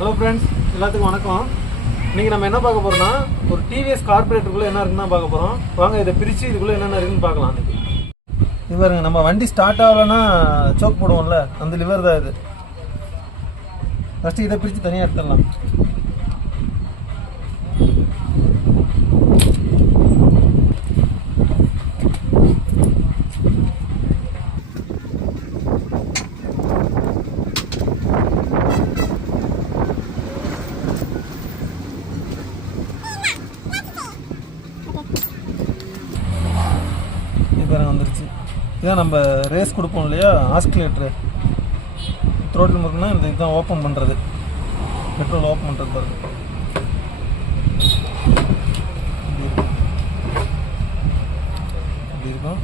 Hello friends, எல்லாத்துக்கும் வணக்கம். இன்றைக்கி நம்ம என்ன பார்க்க போகிறோம்னா, ஒரு டிவிஎஸ் கார்பரேட்டருக்குள்ளே என்ன இருக்குன்னு தான் பார்க்க போகிறோம். வாங்க இதை பிரித்து இதுக்குள்ளே என்னென்ன இருக்குன்னு பார்க்கலாம். இன்றைக்கி இது பாருங்க, நம்ம வண்டி ஸ்டார்ட் ஆகலைன்னா சோக் போடுவோம்ல, அந்த லிவர் தான் இது. ஃபஸ்ட்டு இதை பிரித்து தனியாக எடுத்துடலாம். பாருங்க வந்துருச்சு. இதான் நம்ம ரேஸ் கொடுப்போம் இல்லையா, ஆஸ்கிலேட்டரு த்ரோட்டில் முறுக்குன்னா இந்த இதுதான் ஓப்பன் பண்ணுறது, பெட்ரோல் ஓப்பன் பண்ணுறது பாருங்க. இப்படி இருக்கும்.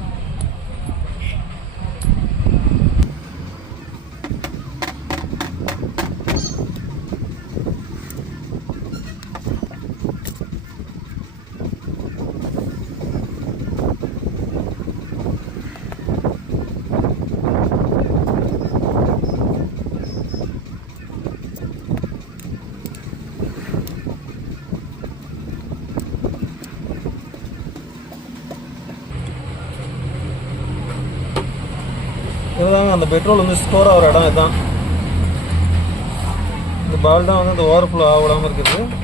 இதுதாங்க அந்த பெட்ரோல் வந்து ஸ்டோர் ஆகிற இடம். இதுதான் இந்த பால் தான் வந்து அந்த ஓவர்ஃப்ளோ ஆகாமல் இருக்குது.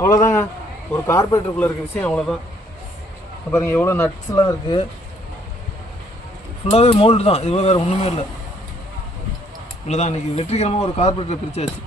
அவ்வளோதாங்க, ஒரு கார்பரேட்டருக்குள்ளே இருக்க விஷயம் அவ்வளோதான். பாருங்கள் எவ்வளோ நட்ஸ்லாம் இருக்குது. ஃபுல்லாகவே மோல்டு தான், இது வேறு ஒன்றுமே இல்லை. இவ்வளோதான். இன்றைக்கி வெற்றிகரமாக ஒரு கார்பரேட்டரை பிரிச்சாச்சு.